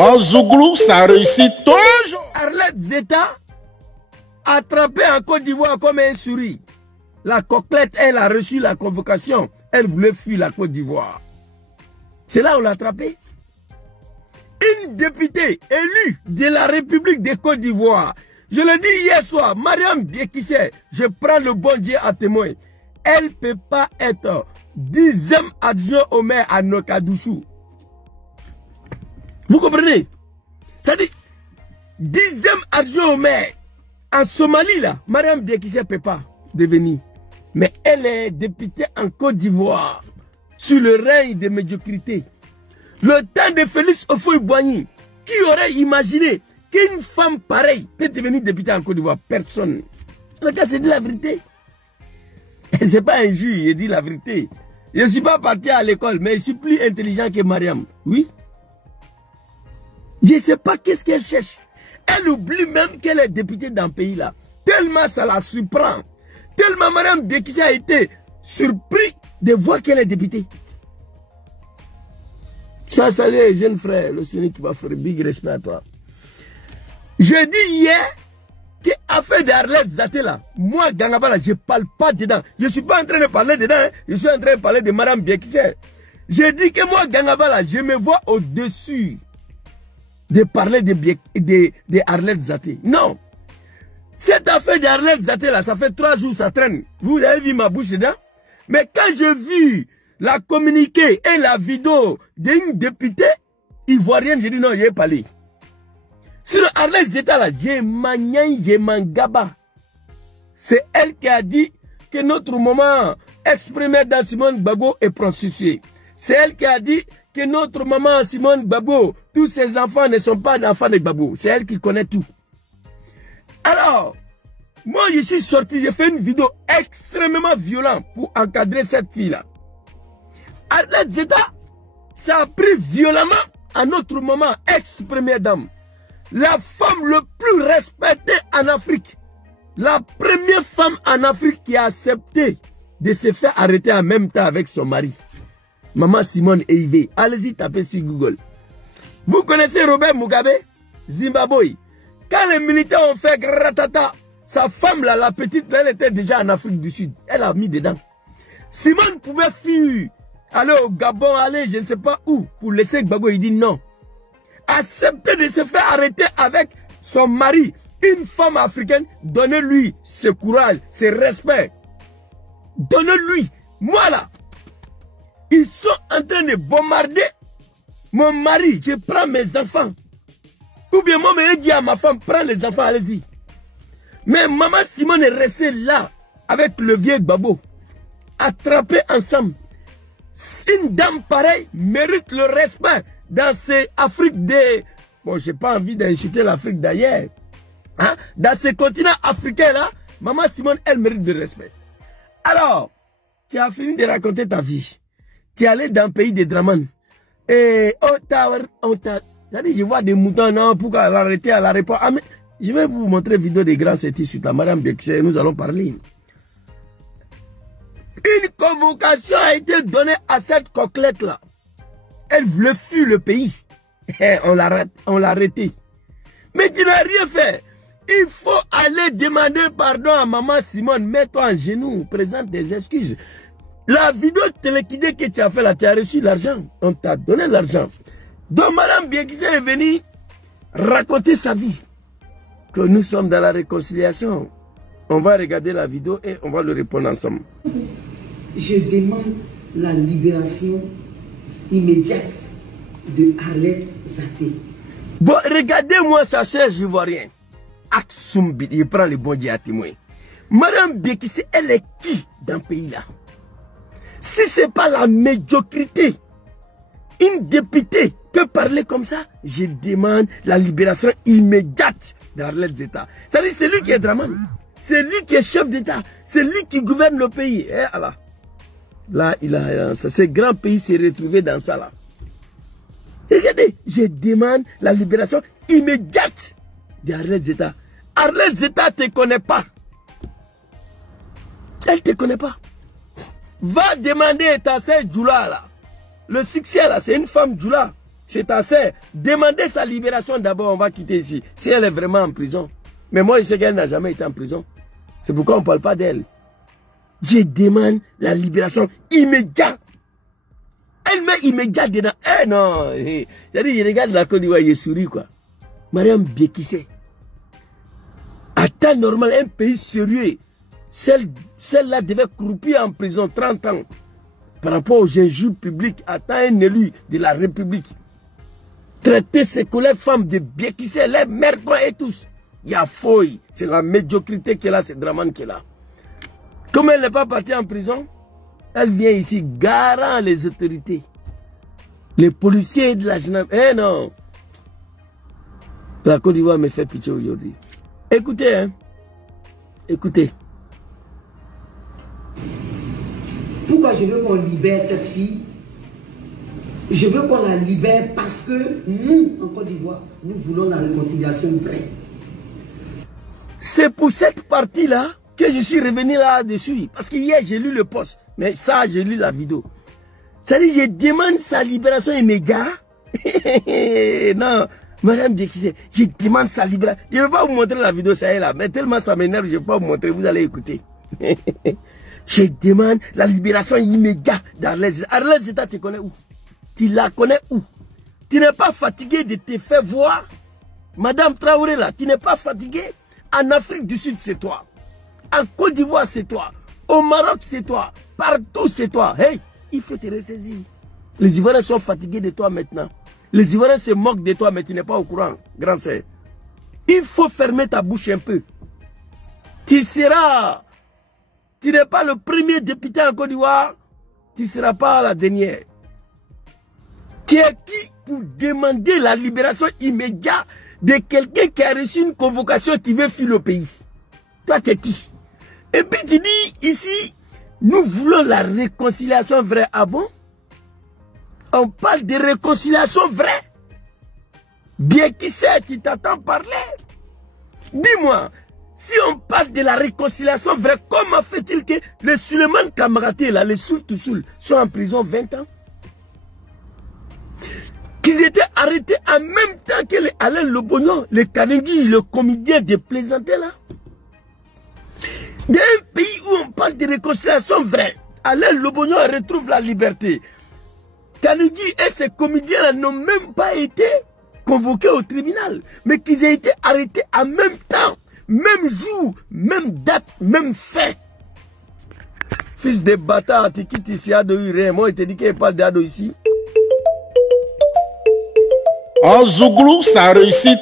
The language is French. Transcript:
En Zouglou, ça réussit toujours. Arlette Zeta, attrapée en Côte d'Ivoire comme un souris. La coquelette, elle a reçu la convocation. Elle voulait fuir la Côte d'Ivoire. C'est là où on l'a attrapée. Une députée élue de la République de Côte d'Ivoire. Je le dis hier soir, Mariam Biekissé, je prends le bon Dieu à témoin. Elle ne peut pas être 10e adjoint au maire à Nokadouchou. Vous comprenez? Ça dit 10e adjoint au maire en Somalie là, Mariam Biekissé ne peut pas devenir. Mais elle est députée en Côte d'Ivoire sous le règne de médiocrité. Le temps de Félix Houphouët-Boigny, qui aurait imaginé qu'une femme pareille peut devenir députée en Côte d'Ivoire? Personne. Le cas, c'est de la vérité. Ce n'est pas un juge, il dit la vérité. Je ne suis pas parti à l'école, mais je suis plus intelligent que Mariam. Oui. Je ne sais pas qu'est-ce qu'elle cherche. Elle oublie même qu'elle est députée dans le pays là. Tellement ça la surprend. Tellement Mariam Biekissé a été surpris de voir qu'elle est députée. Ça, salut, jeune frère, le Seigneur qui va faire big respect à toi. J'ai dit hier que l'affaire d'Arlette Zaté là, moi, Gangaba là, je ne parle pas dedans. Je ne suis pas en train de parler dedans, hein. Je suis en train de parler de Madame Biekissé. J'ai dit que moi, Gangaba là, je me vois au-dessus de parler de Arlette Zaté. Non. Cette affaire d'Arlette Zaté là, ça fait 3 jours, ça traîne. Vous avez vu ma bouche dedans? Mais quand j'ai vu la communiqué et la vidéo d'une députée ivoirienne, j'ai dit non, il n'est pas allé. Sur Arlette Zeta là, j'ai mangaba. C'est elle qui a dit que notre maman exprimée dans Simone Gbagbo est prostituée. C'est elle qui a dit que notre maman Simone Gbagbo, tous ses enfants ne sont pas d'enfants de Gbagbo. C'est elle qui connaît tout. Alors, moi je suis sorti, j'ai fait une vidéo extrêmement violente pour encadrer cette fille-là. Arlette Zeta, ça a pris violemment à notre maman, ex-première dame. La femme le plus respectée en Afrique. La première femme en Afrique qui a accepté de se faire arrêter en même temps avec son mari. Maman Simone Eivé. Allez-y, tapez sur Google. Vous connaissez Robert Mugabe, Zimbabwe. Quand les militaires ont fait gratata, sa femme là, la petite, elle était déjà en Afrique du Sud. Elle a mis dedans. Simone pouvait fuir, aller au Gabon, aller je ne sais pas où, pour laisser Gbagbo. Il dit non. Accepter de se faire arrêter avec son mari, une femme africaine, donnez-lui ce courage, ce respect. Donnez-lui. Moi là, ils sont en train de bombarder mon mari. Je prends mes enfants. Ou bien moi, je dis à ma femme, prends les enfants, allez-y. Mais maman Simone est restée là, avec le vieux Gbagbo, attrapés ensemble. Une dame pareille mérite le respect dans ces Afriques de... Bon, je n'ai pas envie d'insulter l'Afrique d'ailleurs. Hein? Dans ces continents africains là, maman Simone, elle mérite de respect. Alors, tu as fini de raconter ta vie. Tu es allé dans le pays de Draman. Et je vois des moutons, non, pourquoi l'arrêter à l'aéroport. Ah, mais je vais vous montrer une vidéo des grands sétis sur ta Madame Biekissé, nous allons parler. Une convocation a été donnée à cette coquelette là. Elle voulait fuir le pays. On l'a arrêté. Mais tu n'as rien fait. Il faut aller demander pardon à maman Simone. Mets-toi en genoux, présente des excuses. La vidéo télékidée que tu as fait là, tu as reçu l'argent. On t'a donné l'argent. Donc Madame Biekissé est venue raconter sa vie. Que nous sommes dans la réconciliation. On va regarder la vidéo et on va le répondre ensemble. Je demande la libération immédiate de Arlette Zaté. Bon, regardez-moi sa chère ivoirienne. Aksumbi, il prend le bon Dieu à témoin. Madame Biekissé, elle est qui dans le pays là? Si ce n'est pas la médiocrité, une députée peut parler comme ça, je demande la libération immédiate d'Arlette Zeta. C'est lui qui est Draman. C'est lui qui est chef d'État. C'est lui qui gouverne le pays. Eh, Allah. Là, ce grand pays s'est retrouvé dans ça là. Regardez, je demande la libération immédiate d'Arlette Zeta. Arlette Zeta ne te connaît pas. Elle ne te connaît pas. Va demander ta sœur Djoula là. Le succès là, c'est une femme Djoula. c'est assez. Demandez sa libération d'abord, on va quitter ici. Si elle est vraiment en prison. Mais moi, je sais qu'elle n'a jamais été en prison. C'est pourquoi on ne parle pas d'elle. Je demande la libération immédiate. Elle met immédiate dedans. Eh non. C'est-à-dire, je regarde la Côte d'Ivoire, je souris quoi. Mariam Biekissé. À temps normal, un pays sérieux, celle-là devait croupir en prison 30 ans. Par rapport aux injures publiques, à temps un élu de la République. Traiter ses collègues femmes de Biekissé, les mercons et tous. Il y a fouille. C'est la médiocrité qui est là, c'est Dramane qui est là. Comme elle n'est pas partie en prison, elle vient ici garant les autorités. Les policiers de la gendarmerie. Eh non. La Côte d'Ivoire me fait pitié aujourd'hui. Écoutez, hein. Écoutez. Pourquoi je veux qu'on libère cette fille? Je veux qu'on la libère parce que nous, en Côte d'Ivoire, nous voulons la réconciliation vraie. C'est pour cette partie-là que je suis revenu là-dessus. Parce qu'hier, j'ai lu le post. Mais ça, j'ai lu la vidéo. C'est-à-dire, je demande sa libération immédiate. Non, Madame Biekissé, je demande sa libération. Je ne vais pas vous montrer la vidéo, ça y est là. Mais tellement ça m'énerve, je ne vais pas vous montrer. Vous allez écouter. Je demande la libération immédiate d'Arlette Zeta. Arlette Zeta, tu connais où? Tu la connais où? Tu n'es pas fatigué de te faire voir? Madame Traoré là, tu n'es pas fatigué? En Afrique du Sud, c'est toi. En Côte d'Ivoire, c'est toi. Au Maroc, c'est toi. Partout, c'est toi. Hey, il faut te ressaisir. Les Ivoiriens sont fatigués de toi maintenant. Les Ivoiriens se moquent de toi, mais tu n'es pas au courant, grand sœur. Il faut fermer ta bouche un peu. Tu seras... Tu n'es pas le premier député en Côte d'Ivoire. Tu ne seras pas la dernière. Tu es qui pour demander la libération immédiate de quelqu'un qui a reçu une convocation qui veut fuir le pays? Toi, tu es qui? Et puis tu dis ici, nous voulons la réconciliation vraie. Ah bon? On parle de réconciliation vraie? Bien qui sait, tu t'entends parler? Dis-moi, si on parle de la réconciliation vraie, comment fait-il que les Suleiman Kamaraté, là, les Soul sont en prison 20 ans? Qu'ils étaient arrêtés en même temps que les Alain Lobognon, le Kanengui, le comédien de plaisanter là. D'un pays où on parle de réconciliation vraie, Alain Lobognon retrouve la liberté. Kanengui et ses comédiens n'ont même pas été convoqués au tribunal, mais qu'ils aient été arrêtés en même temps, même jour, même date, même fait. Fils de bâtard, tu quittes ici Ado Uré. Moi, je te dis qu'il parle d'Ado ici. En Zouglou, ça réussit